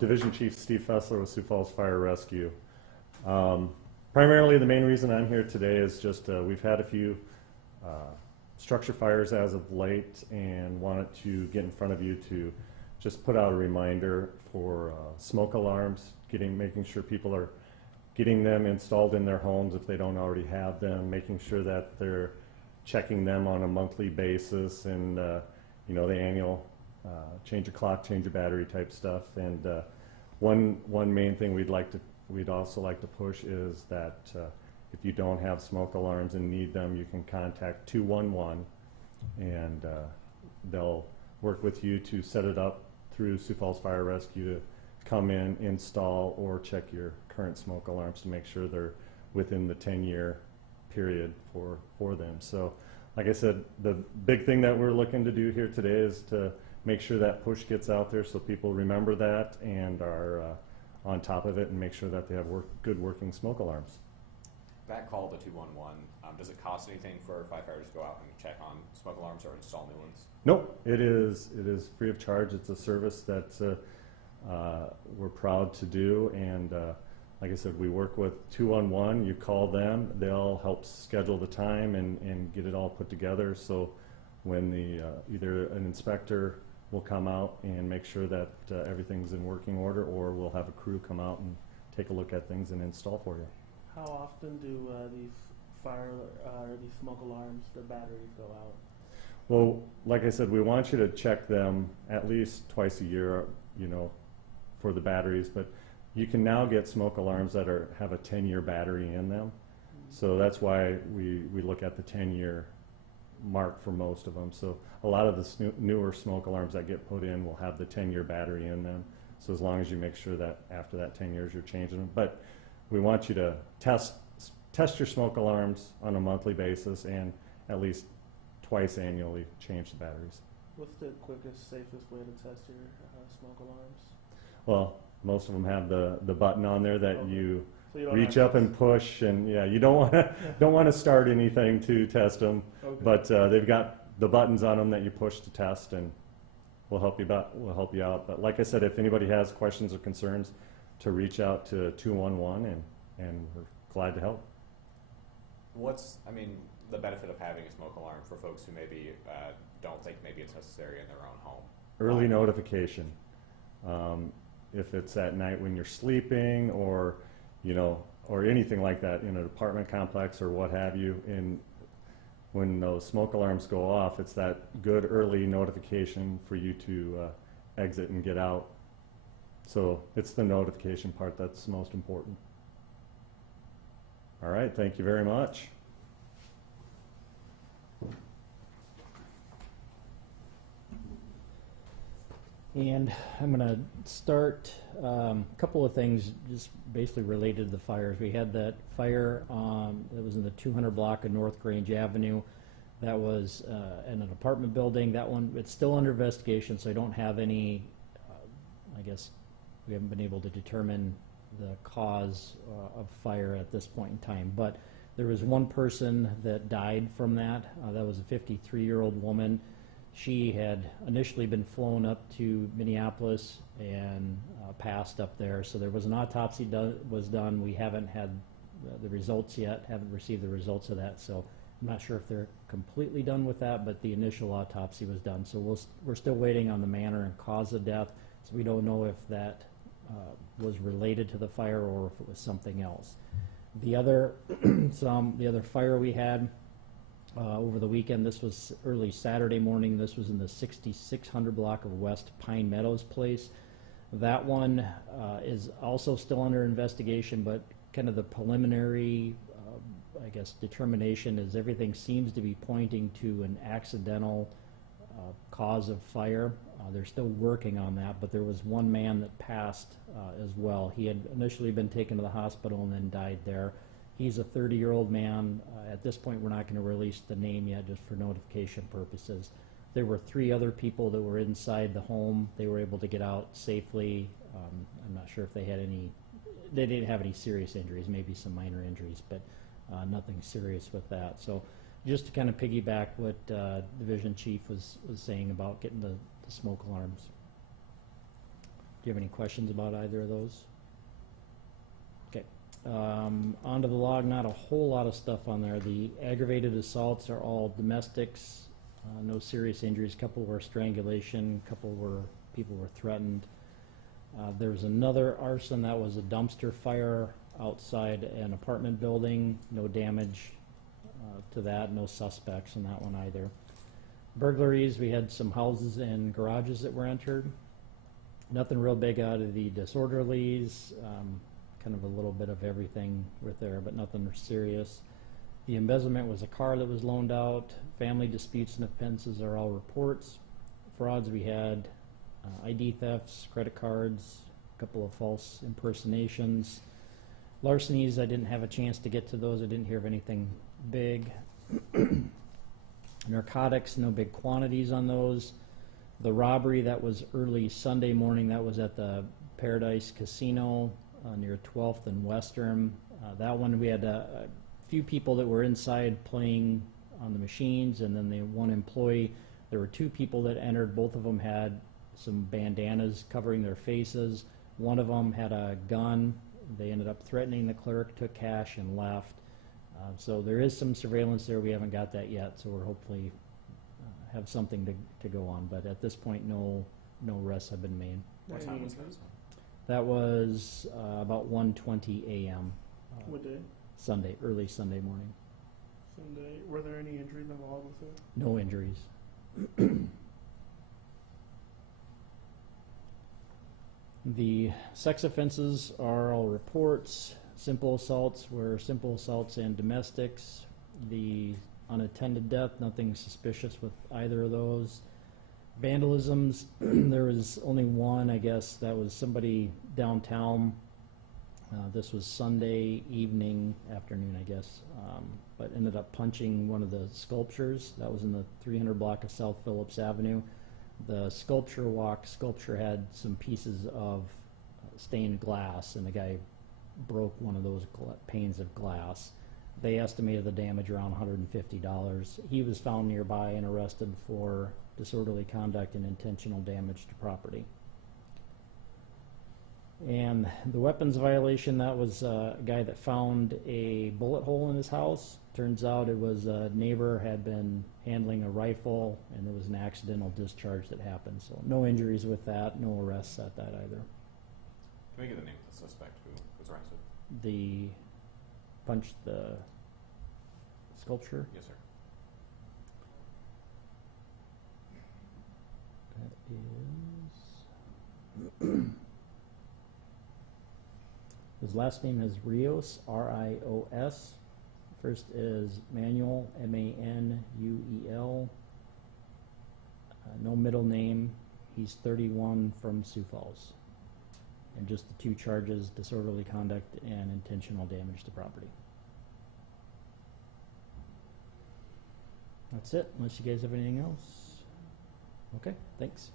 Division Chief Steve Fessler with Sioux Falls Fire Rescue. Primarily the main reason I'm here today is just we've had a few structure fires as of late and wanted to get in front of you to just put out a reminder for smoke alarms, making sure people are getting them installed in their homes if they don't already have them, making sure that they're checking them on a monthly basis, and you know, the annual change your clock, change your battery type stuff. And one main thing we'd also like to push is that if you don't have smoke alarms and need them, you can contact 211, and they'll work with you to set it up through Sioux Falls Fire Rescue to come in, install, or check your current smoke alarms to make sure they're within the 10-year period for them. So like I said, the big thing that we're looking to do here today is to make sure that push gets out there so people remember that and are on top of it, and make sure that they have good working smoke alarms. That call to 211, does it cost anything for firefighters to go out and check on smoke alarms or install new ones? Nope, it is free of charge. It's a service that we're proud to do, and like I said, we work with 211. You call them, they'll help schedule the time and get it all put together. So when either an inspector will come out and make sure that everything's in working order, or we'll have a crew come out and take a look at things and install for you. How often do these these smoke alarms, the batteries go out? Well, like I said, we want you to check them at least twice a year, you know, for the batteries. But you can now get smoke alarms that have a 10-year battery in them. Mm-hmm. So that's why we look at the 10-year mark for most of them. So a lot of the newer smoke alarms that get put in will have the 10-year battery in them. So as long as you make sure that after that 10 years you're changing them. But we want you to test your smoke alarms on a monthly basis, and at least twice annually change the batteries. What's the quickest, safest way to test your smoke alarms? Well, most of them have the button on there that you so reach up and push, and yeah, you don't want to start anything to test them. Okay. But they've got the buttons on them that you push to test, and we'll help you out. But like I said, if anybody has questions or concerns, to reach out to 211, and we're glad to help. What's the benefit of having a smoke alarm for folks who maybe don't think maybe it's necessary in their own home? Early notification. If it's at night when you're sleeping, or or anything like that in an apartment complex or what have you, and when those smoke alarms go off, it's that good early notification for you to exit and get out. So it's the notification part that's most important. All right, thank you very much. And I'm going to start a couple of things just basically related to the fires. We had that fire that was in the 200 block of North Grange Avenue. That was in an apartment building. That one, it's still under investigation, so I don't have any, I guess we haven't been able to determine the cause of fire at this point in time. But there was one person that died from that. That was a 53-year-old woman. She had initially been flown up to Minneapolis and passed up there. So there was an autopsy was done. We haven't had the results yet, haven't received the results of that. So I'm not sure if they're completely done with that, but the initial autopsy was done. So we're still waiting on the manner and cause of death. So we don't know if that was related to the fire or if it was something else. The other fire we had over the weekend, this was early Saturday morning. This was in the 6600 block of West Pine Meadows Place. That one is also still under investigation, but kind of the preliminary, I guess, determination is everything seems to be pointing to an accidental cause of fire. They're still working on that, but there was one man that passed as well. He had initially been taken to the hospital and then died there. He's a 30-year-old man. At this point, we're not going to release the name yet, just for notification purposes. There were 3 other people that were inside the home. They were able to get out safely. I'm not sure if they didn't have any serious injuries, maybe some minor injuries, but nothing serious with that. So just to kind of piggyback what Division Chief was saying about getting the smoke alarms. Do you have any questions about either of those? Okay. Onto the log, not a whole lot of stuff on there. The aggravated assaults are all domestics, no serious injuries. A couple were strangulation, a couple were people were threatened. There was another arson that was a dumpster fire outside an apartment building. No damage to that, no suspects in that one either. Burglaries, we had some houses and garages that were entered. Nothing real big out of the disorderlies, kind of a little bit of everything with there, but nothing serious. The embezzlement was a car that was loaned out. Family disputes and offenses are all reports. Frauds, we had ID thefts, credit cards, a couple of false impersonations. Larcenies, I didn't have a chance to get to those. I didn't hear of anything big. Narcotics, no big quantities on those. The robbery, that was early Sunday morning. That was at the Paradise Casino near 12th and Western. That one, we had a few people that were inside playing on the machines, and then the one employee. There were two people that entered. Both of them had some bandanas covering their faces. One of them had a gun. They ended up threatening the clerk, took cash, and left. So there is some surveillance there. We haven't got that yet, so we're hopefully have something to go on. But at this point, no arrests have been made. What time was this? That was about 1:20 a.m. What day? Sunday, early Sunday morning. Sunday. Were there any injuries involved with it? No injuries. The sex offenses are all reports. Simple assaults were simple assaults and domestics. The unattended death, nothing suspicious with either of those. Vandalisms, there was only one, I guess, that was somebody downtown. This was Sunday evening, afternoon, I guess, but ended up punching one of the sculptures. That was in the 300 block of South Phillips Avenue. The sculpture had some pieces of stained glass, and the guy broke one of those panes of glass. They estimated the damage around $150. He was found nearby and arrested for disorderly conduct and intentional damage to property. And the weapons violation, that was a guy that found a bullet hole in his house. Turns out it was a neighbor had been handling a rifle, and there was an accidental discharge that happened. So no injuries with that, no arrests at that either. Can we get the name of the suspect who was arrested? The punched the sculpture. Yes, sir. That is his last name is Rios, R-I-O-S. First is Manuel, M-A-N-U-E-L. No middle name. He's 31 from Sioux Falls. And just the two charges, disorderly conduct and intentional damage to property. That's it, unless you guys have anything else. Okay, thanks.